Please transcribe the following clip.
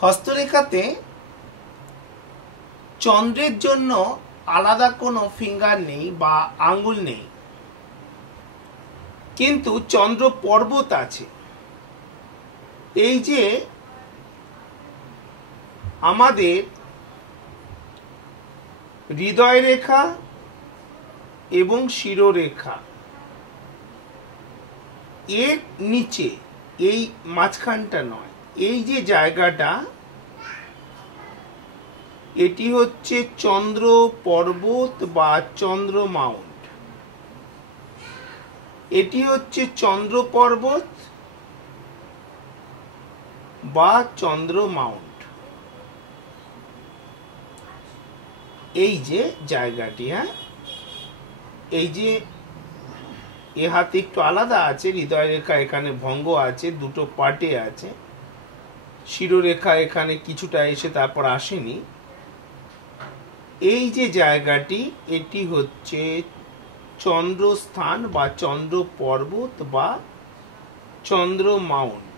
হস্তরেখাতে চন্দ্রের জন্য আলাদা কোনো ফিঙ্গার নেই বা আঙ্গুল নেই, কিন্তু চন্দ্র পর্বত আছে। এই যে আমাদের হৃদয় রেখা এবং শিরোরেখা, এর নিচে এই মাঝখানটা নয়, এই যে জায়গাটা, এটি হচ্ছে চন্দ্র পর্বত বা চন্দ্র মাউন্ট। এটি হচ্ছে চন্দ্র পর্বত বা চন্দ্র মাউন্ট। এই যে জায়গাটি, হ্যাঁ, এই যে এ হাতে একটু আলাদা আছে, হৃদয় রেখা এখানে ভঙ্গ আছে, দুটো পার্টে আছে, শিরোরেখা এখানে কিছুটা এসে তারপর আসেনি। এই যে জায়গাটি, এটি হচ্ছে চন্দ্রস্থান বা চন্দ্র পর্বত বা চন্দ্র মাউন্ট।